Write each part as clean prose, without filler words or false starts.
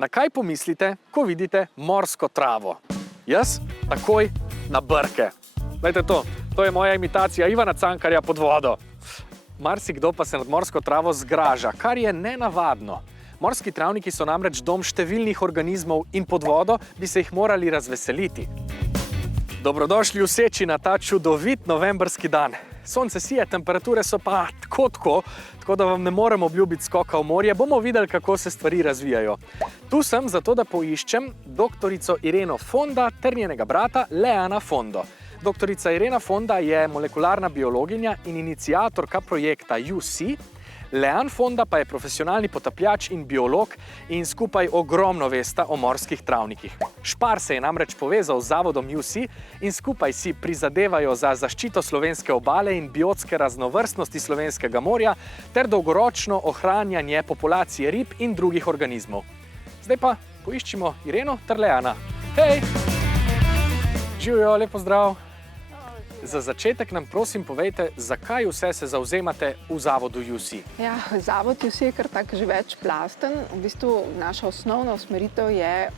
Na kaj pomislite, ko vidite morsko travo? Jaz takoj na brke. Glejte to je moja imitacija Ivana Cankarja pod vodo. Marsikdo pa se nad morsko travo zgraža, kar je nenavadno. Morski travniki so namreč dom številnih organizmov in pod vodo bi se jih morali razveseliti. Dobrodošli v Seči na ta čudovit novembrski dan. Sonce sije, temperature so pa tako da vam ne morem obljubiti skoka v morje. Bomo videli, kako se stvari razvijajo. Tu sem zato, da poiščem doktorico Ireno Fonda ter njenega brata Leana Fondo. Doktorica Irena Fonda je molekularna biologinja in iniciatorka projekta UC. Lean Fonda pa je profesionalni potapljač in biolog in skupaj ogromno vesta o morskih travnikih. Špar se je namreč povezal z zavodom UC in skupaj si prizadevajo za zaščito slovenske obale in biotske raznovrstnosti slovenskega morja ter dolgoročno ohranjanje populacije rib in drugih organizmov. Zdaj pa poiščimo Ireno ter Leana. Hej! Živjo, lep pozdrav! Za začetek nam prosim povejte, zakaj vse se zavzemate v zavodu UC? Ja, zavod UC je kar tak že večplasten. V bistvu naša osnovna usmeritev je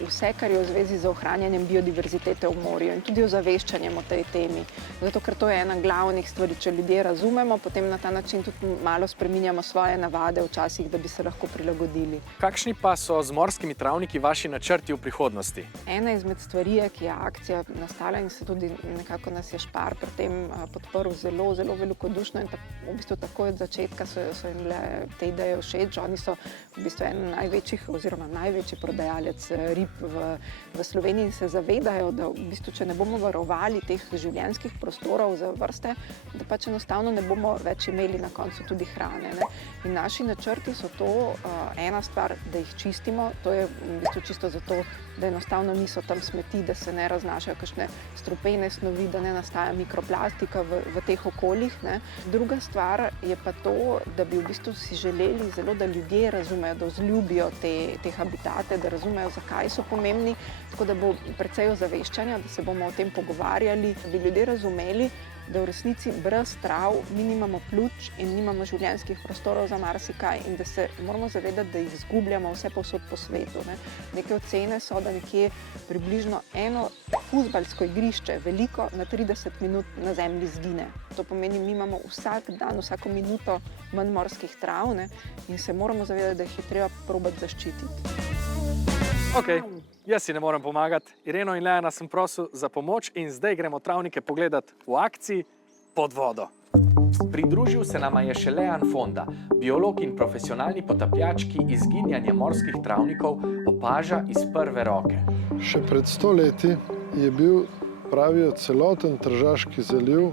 vse, kar je v zvezi z ohranjanjem biodiverzitete v morju in tudi ozaveščanjem o tej temi. Zato, ker to je ena glavnih stvari, če ljudje razumemo, potem na ta način tudi malo spreminjamo svoje navade včasih, da bi se lahko prilagodili. Kakšni pa so z morskimi travniki vaši načrti v prihodnosti? Ena izmed stvari je, ki je akcija nastala in se tudi nekako nas je Špar pri tem podprl zelo velikodušno in v bistvu takoj od začetka so jim bile te ideje všeč. Oni so v bistvu en največjih oziroma največji prodajalec rib v Sloveniji in se zavedajo, da v bistvu, če ne bomo varovali teh življenjskih prostorov za vrste, da pač enostavno ne bomo več imeli na koncu tudi hrane. Ne? In naši načrti so to, ena stvar, da jih čistimo, to je v bistvu čisto zato, da enostavno niso tam smeti, da se ne raznašajo kakšne strupene snovi, da ne nastaja mikroplastika v teh okoljih. Ne. Druga stvar je pa to, da bi v bistvu si želeli zelo, da ljudje razumejo, da vzljubijo te habitate, da razumejo, zakaj so pomembni, tako da bo precej ozaveščanja, da se bomo o tem pogovarjali, da bi ljudje razumeli, da v resnici brez trav mi nimamo pljuč in nimamo življenjskih prostorov za marsikaj in da se moramo zavedati, da jih izgubljamo vse povsod po svetu. Ne. Neke ocene so, da nekje približno eno fuzbalsko igrišče veliko na 30 minut na zemlji izgine. To pomeni, mi imamo vsak dan, vsako minuto manj morskih trav, ne, in se moramo zavedati, da jih je treba probati zaščititi. Okej, jaz si ne morem pomagati. Ireno in Leana sem prosil za pomoč in zdaj gremo travnike pogledati v akciji pod vodo. Pridružil se nama je še Lean Fonda, biolog in profesionalni potapljač, ki izginjanje morskih travnikov opaža iz prve roke. Še pred 100 leti je bil, pravijo, celoten Tržaški zaliv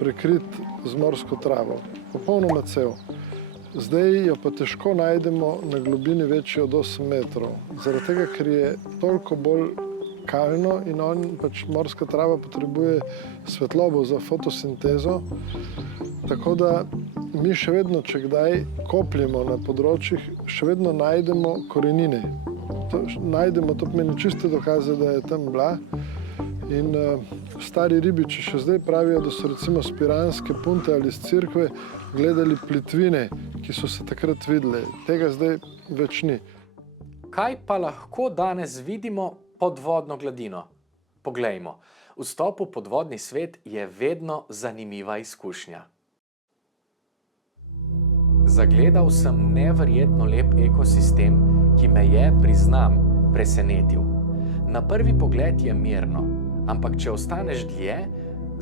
prekrit z morsko travo, popolnoma cel. Zdaj jo pa težko najdemo na globini večji od 8 metrov, zaradi tega, ker je toliko bolj kalno in pač morska trava potrebuje svetlobo za fotosintezo, tako da mi še vedno, če kdaj kopljemo na področjih, še vedno najdemo korenine. Najdemo, to pomeni čiste dokaze, da je tam bila. In stari ribiči še zdaj pravijo, da so recimo s Piranske punte ali iz Cerkve gledali plitvine, ki so se takrat videle. Tega zdaj več ni. Kaj pa lahko danes vidimo pod vodno gladino? Poglejmo, vstop v podvodni svet je vedno zanimiva izkušnja. Zagledal sem neverjetno lep ekosistem, ki me je, priznam, presenetil. Na prvi pogled je mirno, ampak če ostaneš dlje,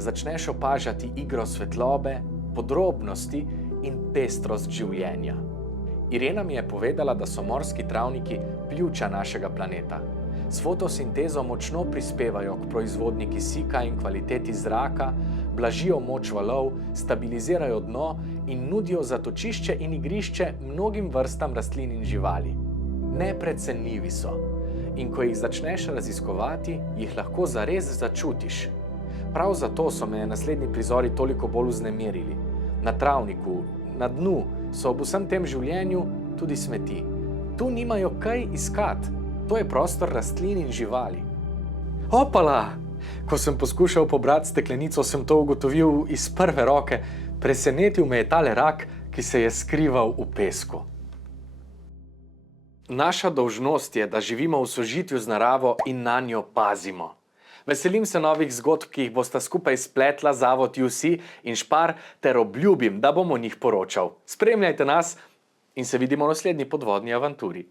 začneš opažati igro svetlobe, podrobnosti in pestrost življenja. Irena mi je povedala, da so morski travniki pljuča našega planeta. S fotosintezo močno prispevajo k proizvodnji kisika in kvaliteti zraka, blažijo moč valov, stabilizirajo dno in nudijo zatočišče in igrišče mnogim vrstam rastlin in živali. Neprecenljivi so. In ko jih začneš raziskovati, jih lahko zares začutiš. Prav zato so me naslednji prizori toliko bolj vznemirili. Na travniku, na dnu so ob vsem tem življenju tudi smeti. Tu nimajo kaj iskati. To je prostor rastlin in živali. Opala! Ko sem poskušal pobrati steklenico, sem to ugotovil iz prve roke. Presenetil me je tale rak, ki se je skrival v pesku. Naša dolžnost je, da živimo v sožitju z naravo in na njo pazimo. Veselim se novih zgodb, ki jih bosta skupaj spletla Zavod UC in Špar, ter obljubim, da bom o njih poročal. Spremljajte nas in se vidimo v naslednji podvodni avanturi.